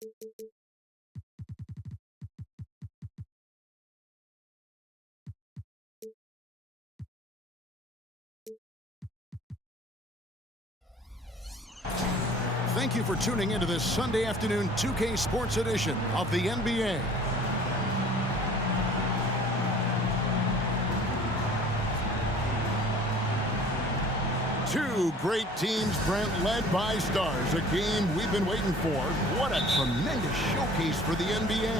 Thank you for tuning into this Sunday afternoon 2K Sports edition of the NBA. Two great teams, Brent, led by stars. A game we've been waiting for. What a tremendous showcase for the NBA.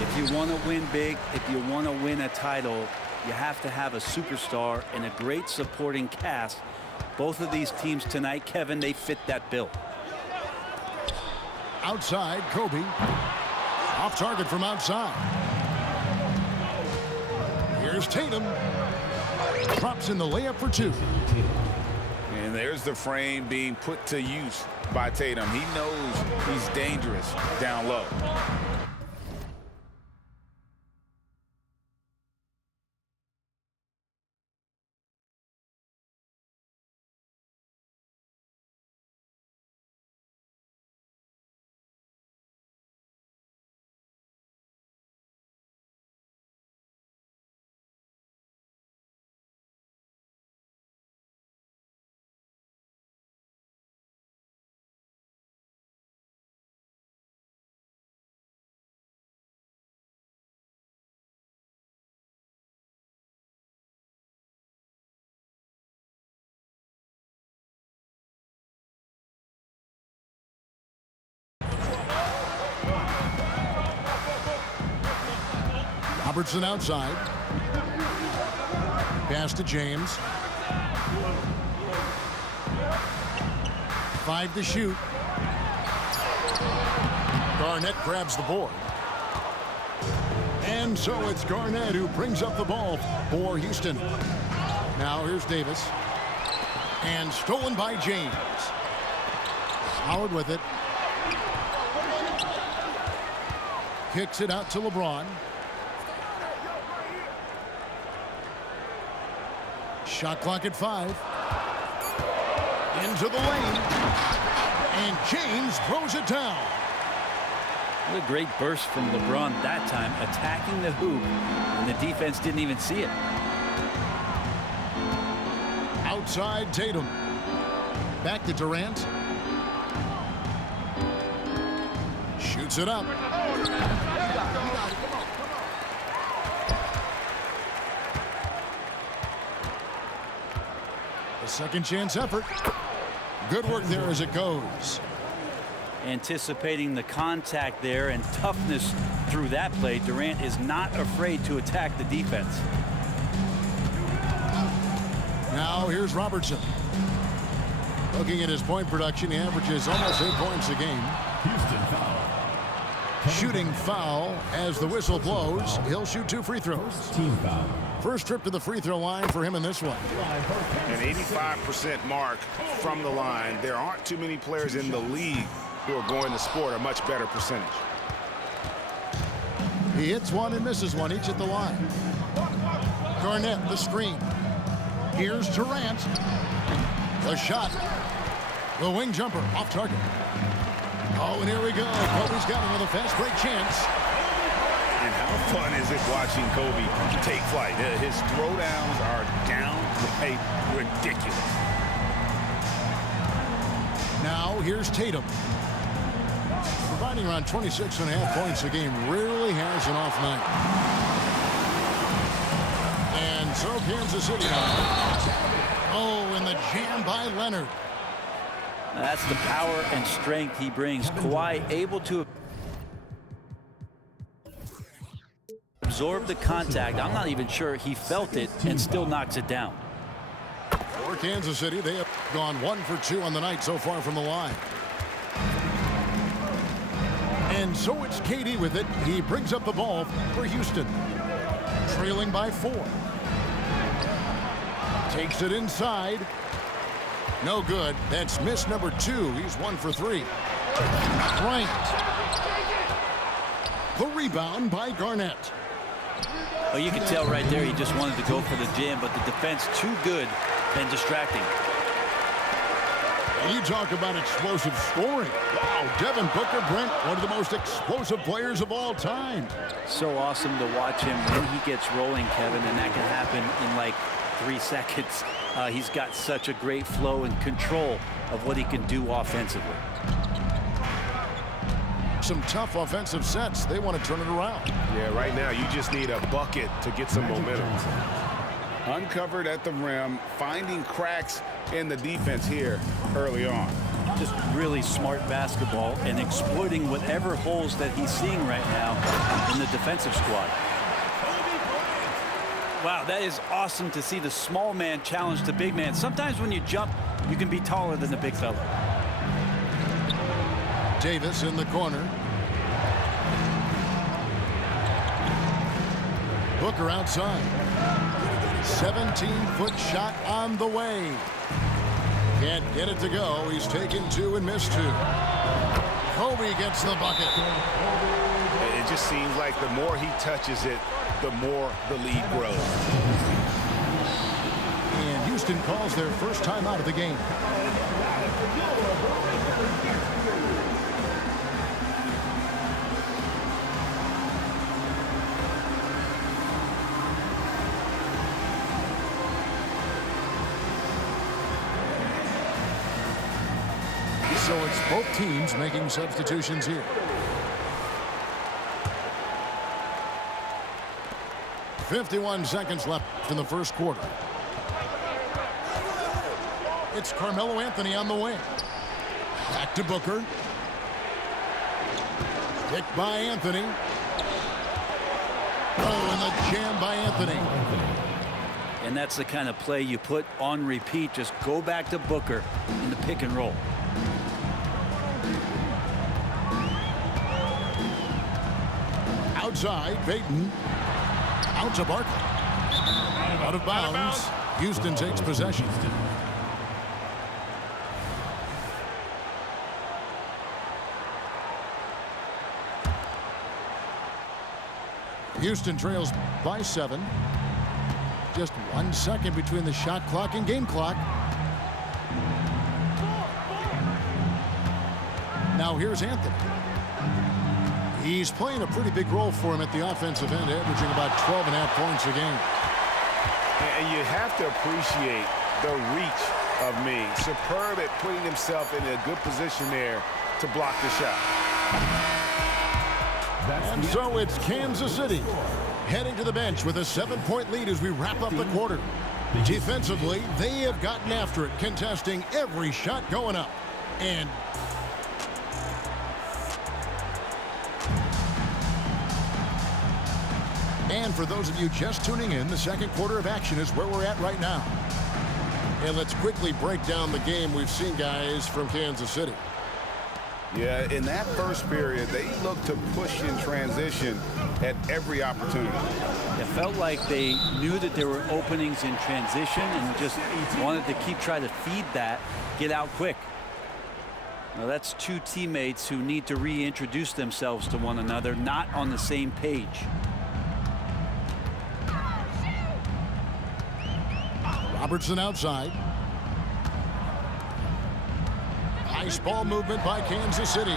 If you want to win big, if you want to win a title, you have to have a superstar and a great supporting cast. Both of these teams tonight, Kevin, they fit that bill. Outside, Kobe. Off target from outside. Here's Tatum. Drops in the layup for two. And there's the frame being put to use by Tatum. He knows he's dangerous down low. Robertson outside. Pass to James. 5 to shoot. Garnett grabs the board. And so it's Garnett who brings up the ball for Houston. Now here's Davis. And stolen by James. Howard with it. Kicks it out to LeBron. Shot clock at 5. Into the lane. And James throws it down. What a great burst from LeBron that time, attacking the hoop, and the defense didn't even see it. Outside Tatum. Back to Durant. Shoots it up. A second chance effort. Good work there as it goes. Anticipating the contact there and toughness through that play, Durant is not afraid to attack the defense. Now here's Robertson. Looking at his point production, he averages almost 8 points a game. Houston foul. Shooting foul as the whistle blows. He'll shoot 2 free throws. Team foul. First trip to the free throw line for him in this one. An 85% mark from the line. There aren't too many players in the league who are going to score a much better percentage. He hits one and misses one, each at the line. Garnett, the screen. Here's Durant. The shot. The wing jumper off target. Oh, and here we go. Kobe's got another fast break chance. And how fun is it watching Kobe take flight? His throwdowns are downright ridiculous. Now here's Tatum. Providing around 26.5 points a game. Rarely has an off night. And so Kansas City now. Oh, and the jam by Leonard. That's the power and strength he brings. Kawhi able to absorb the contact. I'm not even sure he felt it and still knocks it down. For Kansas City, they have gone 1 for 2 on the night so far from the line. And so it's KD with it. He brings up the ball for Houston. Trailing by 4. Takes it inside. No good. That's miss number 2. He's 1 for 3. Bryant. The rebound by Garnett. Well, you can tell right there he just wanted to go for the jam, but the defense too good and distracting. You talk about explosive scoring. Wow, Devin Booker, Brent, one of the most explosive players of all time. So awesome to watch him when he gets rolling, Kevin, and that can happen in like 3 seconds. He's got such a great flow and control of what he can do offensively. Some tough offensive sets. They want to turn it around. Yeah, right now you just need a bucket to get some momentum. Uncovered at the rim, finding cracks in the defense here early on. Just really smart basketball and exploiting whatever holes that he's seeing right now in the defensive squad. Wow, that is awesome to see the small man challenge the big man. Sometimes when you jump, you can be taller than the big fella. Davis in the corner. Booker outside. 17-foot shot on the way. Can't get it to go. He's taken 2 and missed 2. Kobe gets the bucket. It just seems like the more he touches it, the more the lead grows. And Houston calls their first time out of the game. So it's both teams making substitutions here. 51 seconds left in the first quarter. It's Carmelo Anthony on the wing. Back to Booker. Picked by Anthony. Oh, and the jam by Anthony. And that's the kind of play you put on repeat. Just go back to Booker in the pick and roll. Outside, Payton. Out to Barkley. Out of bounds. Houston takes possession. Houston trails by 7. Just 1 second between the shot clock and game clock. Now here's Anthony. He's playing a pretty big role for him at the offensive end, averaging about 12.5 points a game. And you have to appreciate the reach of Ming. Superb at putting himself in a good position there to block the shot. And so it's Kansas City heading to the bench with a 7-point lead as we wrap up the quarter. Defensively, they have gotten after it, contesting every shot going up. And for those of you just tuning in, the second quarter of action is where we're at right now. And let's quickly break down the game we've seen, guys, from Kansas City. Yeah, in that first period, they looked to push in transition at every opportunity. It felt like they knew that there were openings in transition and just wanted to keep trying to feed that, get out quick. Now that's two teammates who need to reintroduce themselves to one another, not on the same page. Robertson outside. Nice ball movement by Kansas City.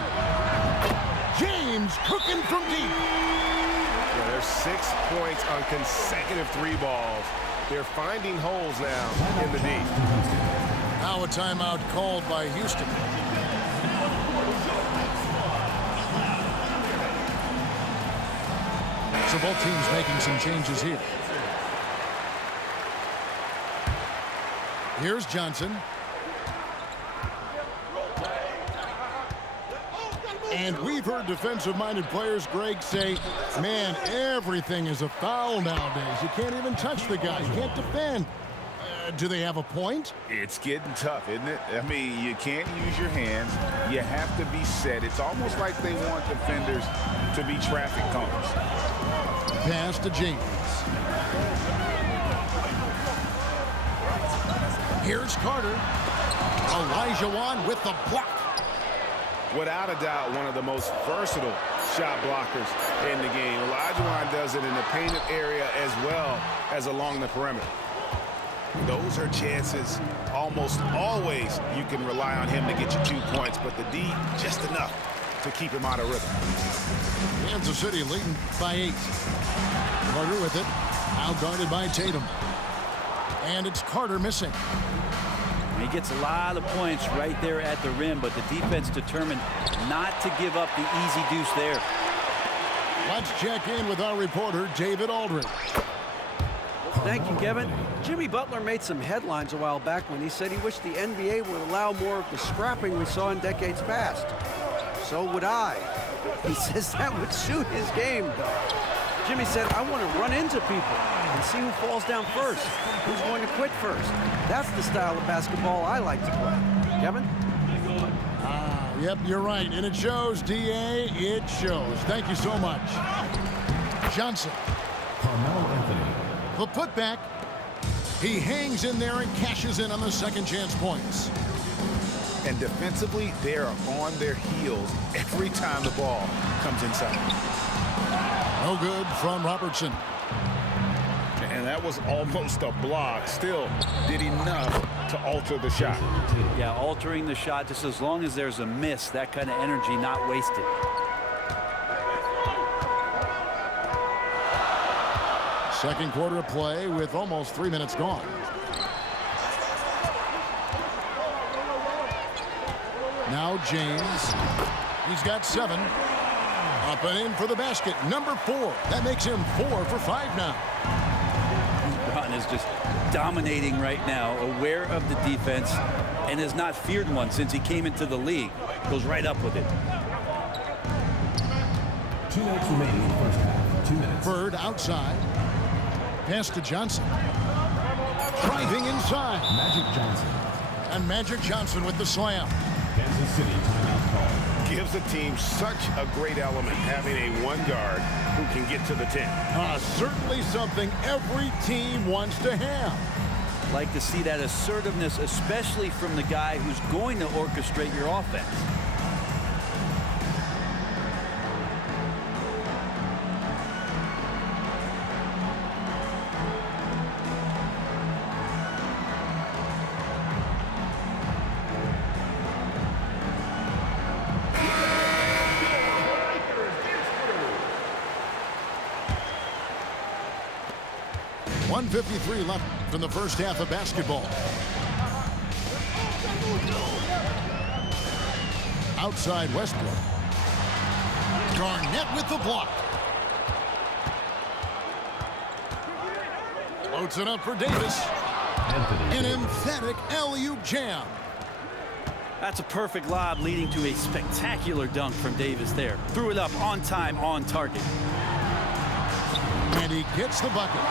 James cooking from deep. Yeah, there's 6 points on consecutive 3 balls. They're finding holes now in the deep. Now a timeout called by Houston. So both teams making some changes here. Here's Johnson. And we've heard defensive-minded players, Greg, say, man, everything is a foul nowadays. You can't even touch the guy. You can't defend. Do they have a point? It's getting tough, isn't it? I mean, you can't use your hands. You have to be set. It's almost like they want defenders to be traffic cones. Pass to James. Here's Carter. Elijah Wan with the block. Without a doubt, one of the most versatile shot blockers in the game. Elijah Wan does it in the painted area as well as along the perimeter. Those are chances. Almost always you can rely on him to get you 2 points, but the D just enough to keep him out of rhythm. Kansas City leading by 8. Carter with it. Out guarded by Tatum. And it's Carter missing. He gets a lot of points right there at the rim, but the defense determined not to give up the easy deuce there. Let's check in with our reporter, David Aldridge. Thank you, Kevin. Jimmy Butler made some headlines a while back when he said he wished the NBA would allow more of the scrapping we saw in decades past. So would I. He says that would suit his game, though. Jimmy said, I want to run into people and see who falls down first, who's going to quit first. That's the style of basketball I like to play. Kevin? Yep, you're right. And it shows, D.A. It shows. Thank you so much. Johnson. Carmelo Anthony. The putback. He hangs in there and cashes in on the second chance points. And defensively, they are on their heels every time the ball comes inside. No good from Robertson. And that was almost a block. Still did enough to alter the shot. Yeah, altering the shot, just as long as there's a miss, that kind of energy not wasted. Second quarter of play with almost 3 minutes gone. Now James. He's got 7. Up and in for the basket. Number 4. That makes him 4 for 5 now. Ron is just dominating right now, aware of the defense, and has not feared one since he came into the league. Goes right up with it. 2 minutes remaining in the first half. 2 minutes. Bird outside. Pass to Johnson. Driving inside. Magic Johnson. And Magic Johnson with the slam. Kansas City timeout call. Gives a team such a great element having a one guard who can get to the 10. Certainly something every team wants to have. Like to see that assertiveness, especially from the guy who's going to orchestrate your offense. .153 left in the first half of basketball. Outside Westbrook. Garnett with the block. Floats it up for Davis. An emphatic alley-oop jam. That's a perfect lob leading to a spectacular dunk from Davis there. Threw it up on time, on target. And he gets the bucket.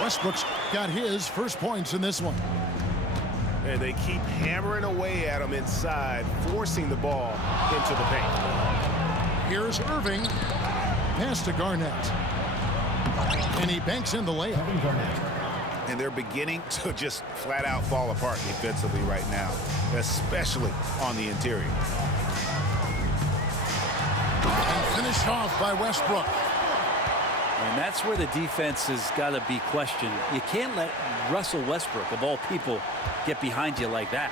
Westbrook's got his first points in this one. And they keep hammering away at him inside, forcing the ball into the paint. Here's Irving. Pass to Garnett. And he banks in the layup. And they're beginning to just flat out fall apart defensively right now, especially on the interior. And finished off by Westbrook. And that's where the defense has got to be questioned. You can't let Russell Westbrook, of all people, get behind you like that.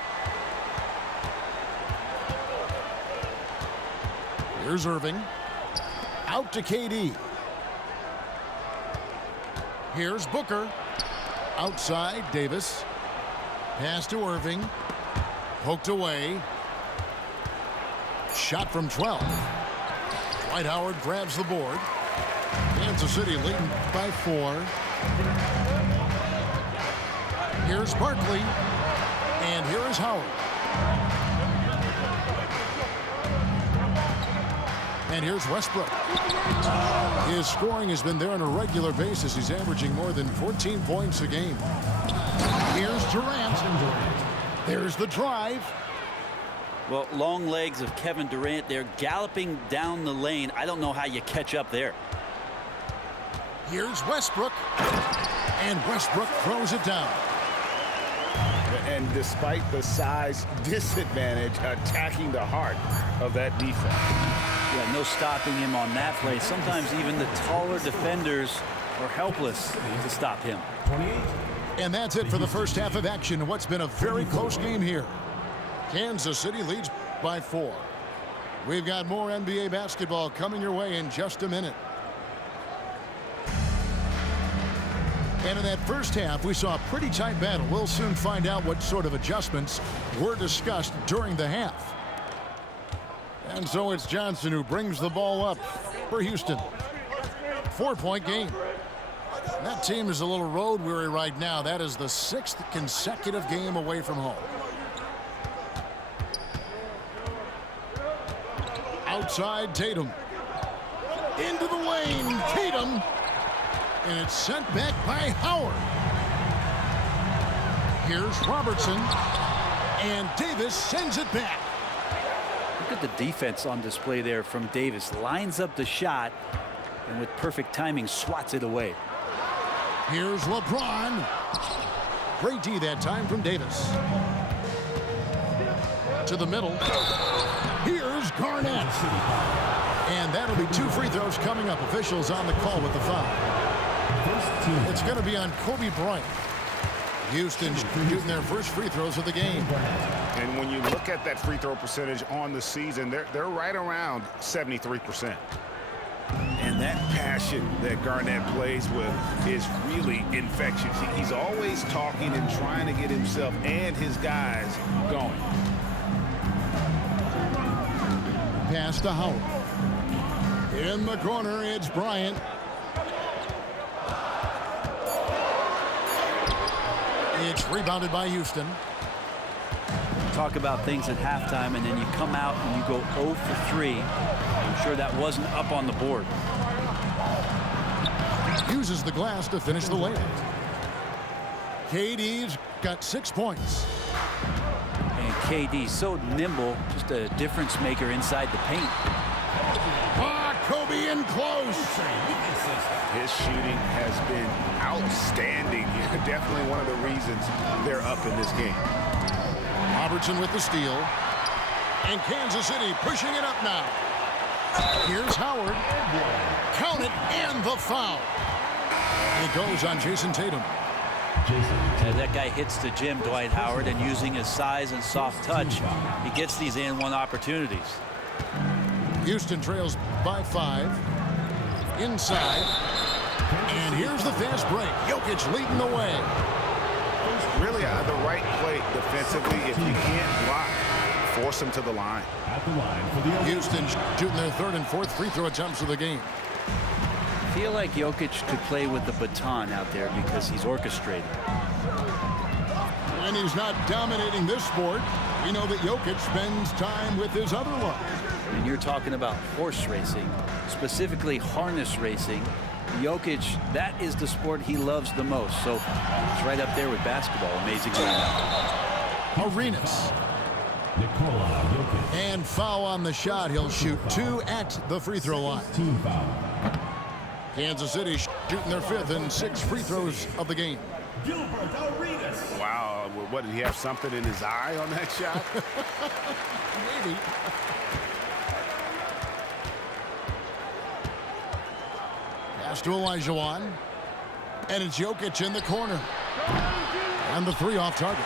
Here's Irving. Out to KD. Here's Booker. Outside, Davis. Pass to Irving. Poked away. Shot from 12. Dwight Howard grabs the board. Kansas City leading by 4. Here's Barkley. And here is Howard. And here's Westbrook. His scoring has been there on a regular basis. He's averaging more than 14 points a game. Here's Durant. There's the drive. Well, long legs of Kevin Durant. They're galloping down the lane. I don't know how you catch up there. Here's Westbrook. And Westbrook throws it down. And despite the size disadvantage, attacking the heart of that defense. Yeah, no stopping him on that play. Sometimes even the taller defenders are helpless to stop him. 28. And that's it for the first half of action in what's been a very close game here. Kansas City leads by 4. We've got more NBA basketball coming your way in just a minute. And in that first half, we saw a pretty tight battle. We'll soon find out what sort of adjustments were discussed during the half. And so it's Johnson who brings the ball up for Houston. 4-point game. That team is a little road weary right now. That is the 6th consecutive game away from home. Outside Tatum. Into the lane. Tatum. And it's sent back by Howard. Here's Robertson. And Davis sends it back. Look at the defense on display there from Davis. Lines up the shot and with perfect timing swats it away. Here's LeBron. Great D that time from Davis. To the middle. Here's Garnett. And that'll be 2 free throws coming up. Officials on the call with the foul. It's going to be on Kobe Bryant. Houston shooting their first free throws of the game. And when you look at that free throw percentage on the season, they're right around 73%. And that passion that Garnett plays with is really infectious. He's always talking and trying to get himself and his guys going. Pass to Howard. In the corner, it's Bryant. It's rebounded by Houston. Talk about things at halftime, and then you come out and you go 0 for 3. I'm sure that wasn't up on the board. Uses the glass to finish the layup. KD's got 6 points. And KD so nimble, just a difference maker inside the paint. Kobe in close. His shooting has been outstanding. Definitely one of the reasons they're up in this game. Robertson with the steal. And Kansas City pushing it up now. Here's Howard. Count it, and the foul. It goes on Jason Tatum. That guy hits the gym, Dwight Howard, and using his size and soft touch, he gets these and-one opportunities. Houston trails by 5. Inside. And here's the fast break. Jokic leading the way. Really the right play defensively. If you can't block, force him to the line. Houston shooting their 3rd and 4th free throw attempts of the game. I feel like Jokic could play with the baton out there because he's orchestrated. And he's not dominating this sport. We know that Jokic spends time with his other love. And you're talking about horse racing, specifically harness racing. Jokic, that is the sport he loves the most. So it's right up there with basketball, amazingly enough. Arenas. And foul on the shot. He'll shoot 2 at the free throw line. Team foul. Kansas City shooting their 5th and 6th free throws of the game. Wow, what, did he have something in his eye on that shot? Maybe. Pass to Olajuwon. And it's Jokic in the corner. And the 3 off target.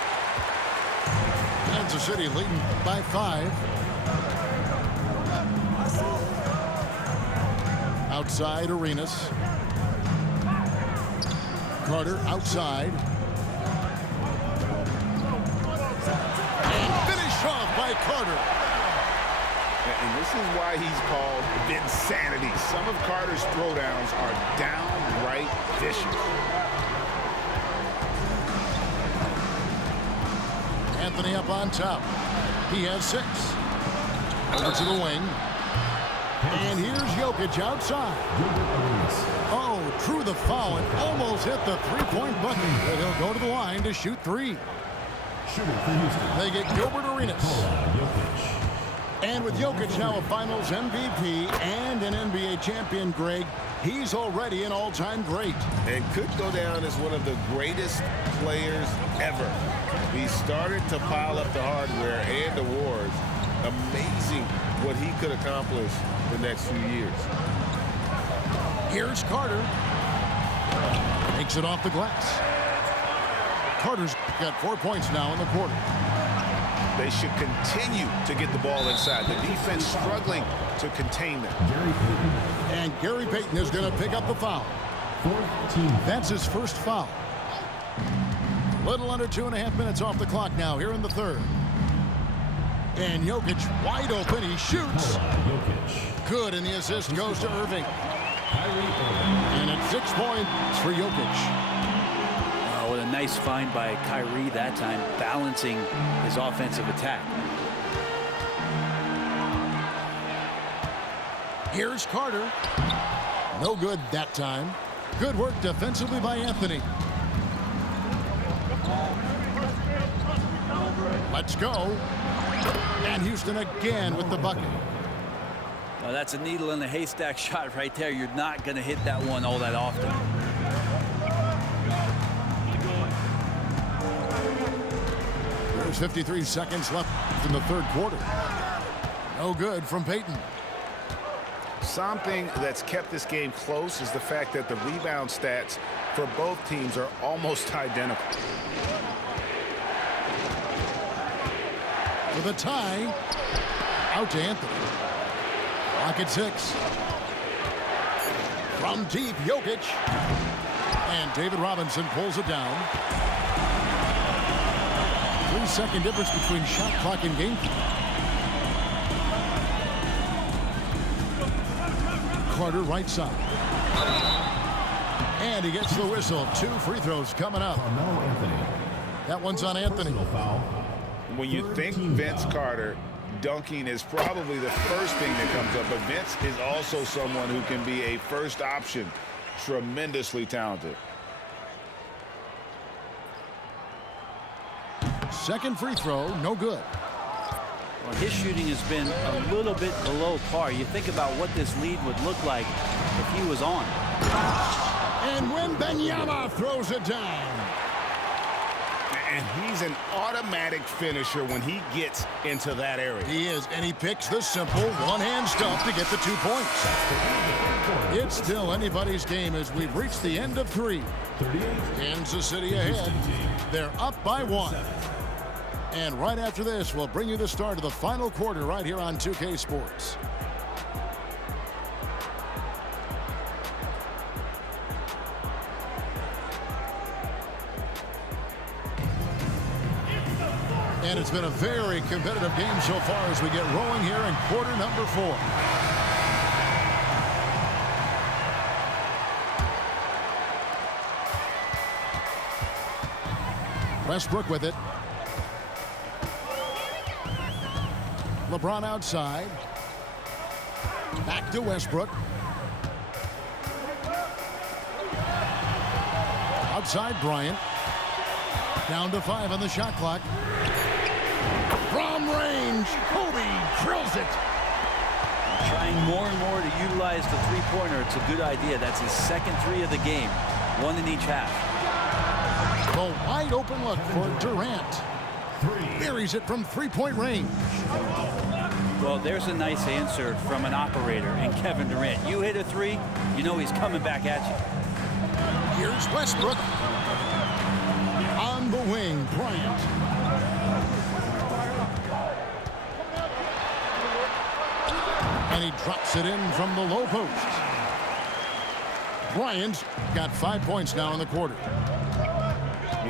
Kansas City leading by 5. Outside Arenas. Carter outside. And finish off by Carter. And this is why he's called Vinsanity. Some of Carter's throwdowns are downright vicious. Anthony up on top. He has 6. Over to the wing. And here's Jokic outside. Oh, drew the foul and almost hit the 3-point bucket. But he'll go to the line to shoot 3. They get Gilbert Arenas. And with Jokic now a Finals MVP and an NBA champion, Greg, he's already an all-time great. And could go down as one of the greatest players ever. He started to pile up the hardware and awards. Amazing what he could accomplish the next few years. Here's Carter. Takes it off the glass. Carter's got 4 points now in the quarter. They should continue to get the ball inside. The defense struggling to contain them. And Gary Payton is going to pick up the foul. That's his first foul. Little under 2.5 minutes off the clock now here in the third. And Jokic wide open. He shoots. Good, and the assist goes to Irving. And it's 6 points for Jokic. What a nice find by Kyrie that time, balancing his offensive attack. Here's Carter. No good that time. Good work defensively by Anthony. Let's go. And Houston again with the bucket. Well, that's a needle in a haystack shot right there. You're not going to hit that one all that often. There's 53 seconds left in the third quarter. No good from Payton. Something that's kept this game close is the fact that the rebound stats for both teams are almost identical. For the tie, out to Anthony. Clock at 6. From deep, Jokic. And David Robinson pulls it down. 3-second difference between shot clock and game clock. Carter right side. And he gets the whistle. 2 free throws coming up. That one's on Anthony. When you think Vince Carter, dunking is probably the first thing that comes up. But Vince is also someone who can be a first option. Tremendously talented. Second free throw, no good. Well, his shooting has been a little bit below par. You think about what this lead would look like if he was on. And Wembanyama throws it down. And he's an automatic finisher when he gets into that area. He is, and he picks the simple one-hand stuff to get the 2 points. It's still anybody's game as we've reached the end of 3. Kansas City ahead. They're up by 1. And right after this, we'll bring you the start of the final quarter right here on 2K Sports. And it's been a very competitive game so far as we get rolling here in quarter number 4. Westbrook with it. LeBron outside. Back to Westbrook. Outside Bryant. Down to 5 on the shot clock. From range, Kobe drills it. Trying more and more to utilize the three-pointer. It's a good idea. That's his second 3 of the game. 1 in each half. The wide open look for Durant. Buries it from 3-point range. Well, there's a nice answer from an operator in Kevin Durant. You hit a 3, you know he's coming back at you. Here's Westbrook. On the wing, Bryant. And he drops it in from the low post. Bryant's got 5 points now in the quarter.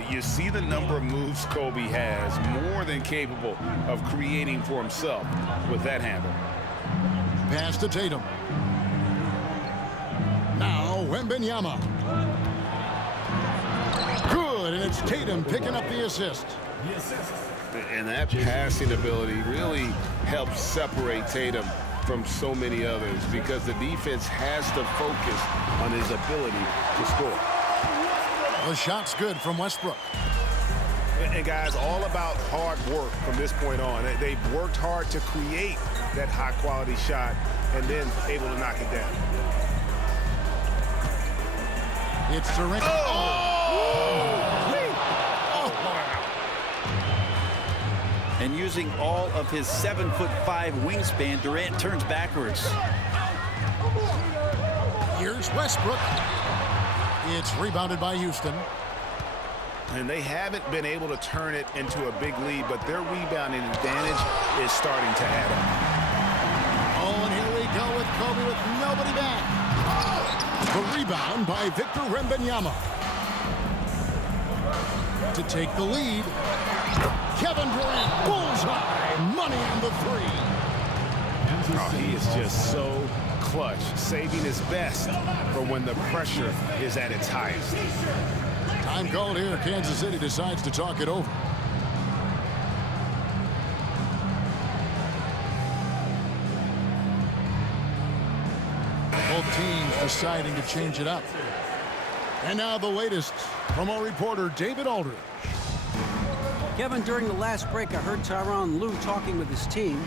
You see the number of moves Kobe has, more than capable of creating for himself with that handle. Pass to Tatum. Now Wembanyama. Good, and it's Tatum picking up the assist. And that passing ability really helps separate Tatum from so many others because the defense has to focus on his ability to score. The shot's good from Westbrook. And guys, all about hard work from this point on. They've worked hard to create that high-quality shot and then able to knock it down. It's Durant. And using all of his 7'5" wingspan, Durant turns backwards. Here's Westbrook. It's rebounded by Houston. And they haven't been able to turn it into a big lead, but their rebounding advantage is starting to add up. Oh, and here we go with Kobe with nobody back. The rebound by Victor Wembanyama. To take the lead, Kevin Durant, bullseye, money on the three. Oh, he is just so clutch, saving his best for when the pressure is at its highest. Time called here. Kansas City decides to talk it over. Both teams deciding to change it up. And now the latest from our reporter, David Aldridge. Kevin, during the last break, I heard Tyronn Lue talking with his team.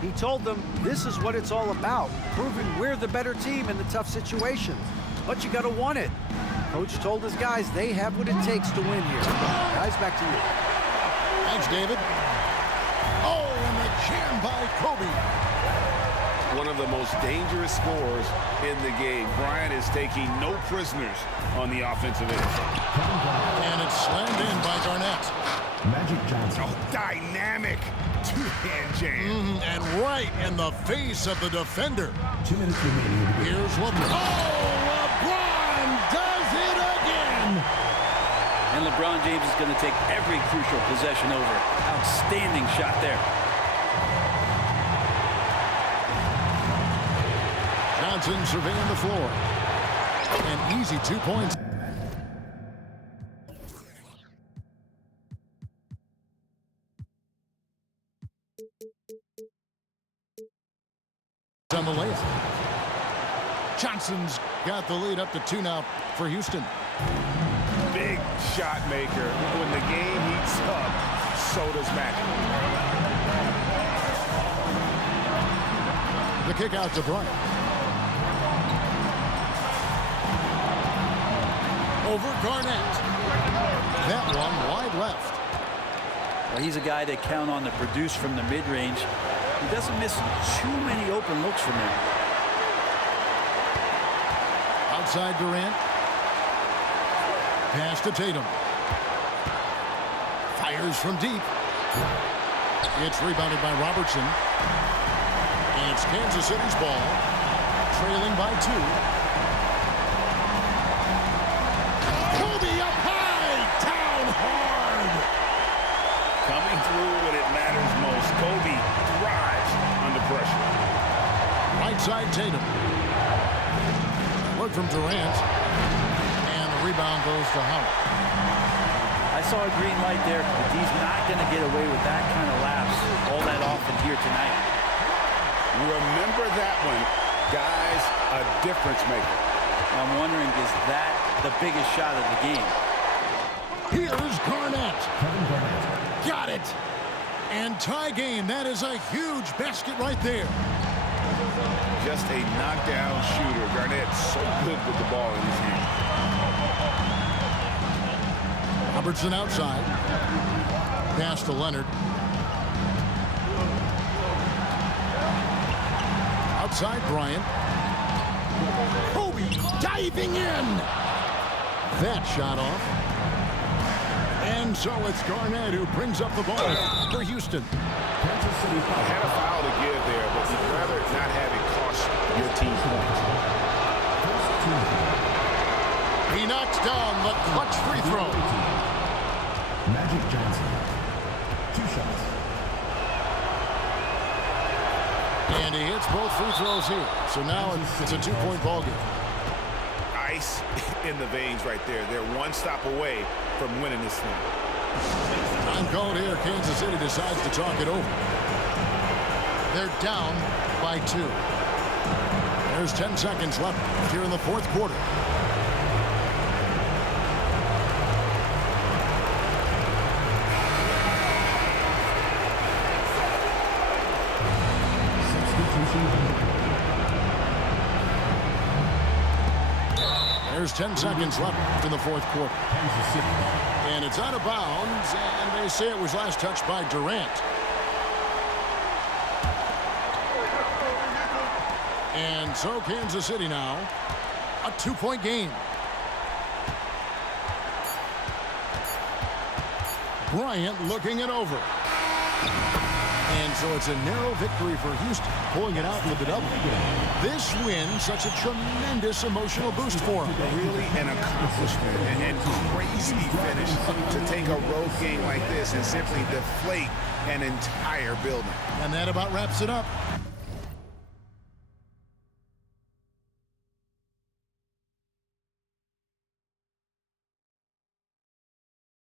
He told them this is what it's all about, proving we're the better team in the tough situations. But you got to want it. Coach told his guys they have what it takes to win here. Guys, back to you. Thanks, David. Oh, and the jam by Kobe. One of the most dangerous scorers in the game. Bryant is taking no prisoners on the offensive end. And it's slammed in by Garnett. Magic Johnson. Oh, dynamic two-hand jam. And right in the face of the defender. 2 minutes remaining. Here's LeBron. Oh, LeBron does it again. And LeBron James is going to take every crucial possession over. Outstanding shot there. Johnson surveying the floor. An easy 2 points. On the layup. Johnson's got the lead up to 2 now for Houston. Big shot maker. When the game heats up, so does Magic. The kick out to Bryant. Over Garnett. That one wide left. Well, he's a guy that count on to produce from the mid-range. He doesn't miss too many open looks from him. Outside Durant. Pass to Tatum. Fires from deep. It's rebounded by Robertson. And it's Kansas City's ball. Trailing by 2. Kobe up high. Down hard. Coming through when it matters most. Kobe thrives under pressure. Right side Tatum. Look from Durant. And the rebound goes to Howard. I saw a green light there, but he's not going to get away with that kind of lapse all that often here tonight. Remember that one. Guys, a difference maker. I'm wondering, is that the biggest shot of the game? Here's Garnett. Kevin Garnett. Got it. And tie game. That is a huge basket right there. Just a knockdown shooter. Garnett so good with the ball in his hand. Robertson outside. Pass to Leonard. Outside Bryant. Kobe diving in. That shot off. And so it's Garnett who brings up the ball for Houston. Kansas City foul. Had a foul to give there, but you'd rather not have it cost your team points. He knocks down the clutch free throw. Magic Johnson. 2 shots. And he hits both free throws here. So now it's a 2-point ball game. Ice in the veins right there. They're one stop away from winning this thing. Time called here. Kansas City decides to talk it over. They're down by 2. There's 10 seconds left here in the 4th quarter. There's 10 seconds left in the 4th quarter. Kansas City. And it's out of bounds, and they say it was last touched by Durant. And so Kansas City now, a 2-point game. Bryant looking it over. And so it's a narrow victory for Houston, pulling it out with the double. This win, such a tremendous emotional boost for him. Really an accomplishment and crazy finish to take a road game like this and simply deflate an entire building. And that about wraps it up.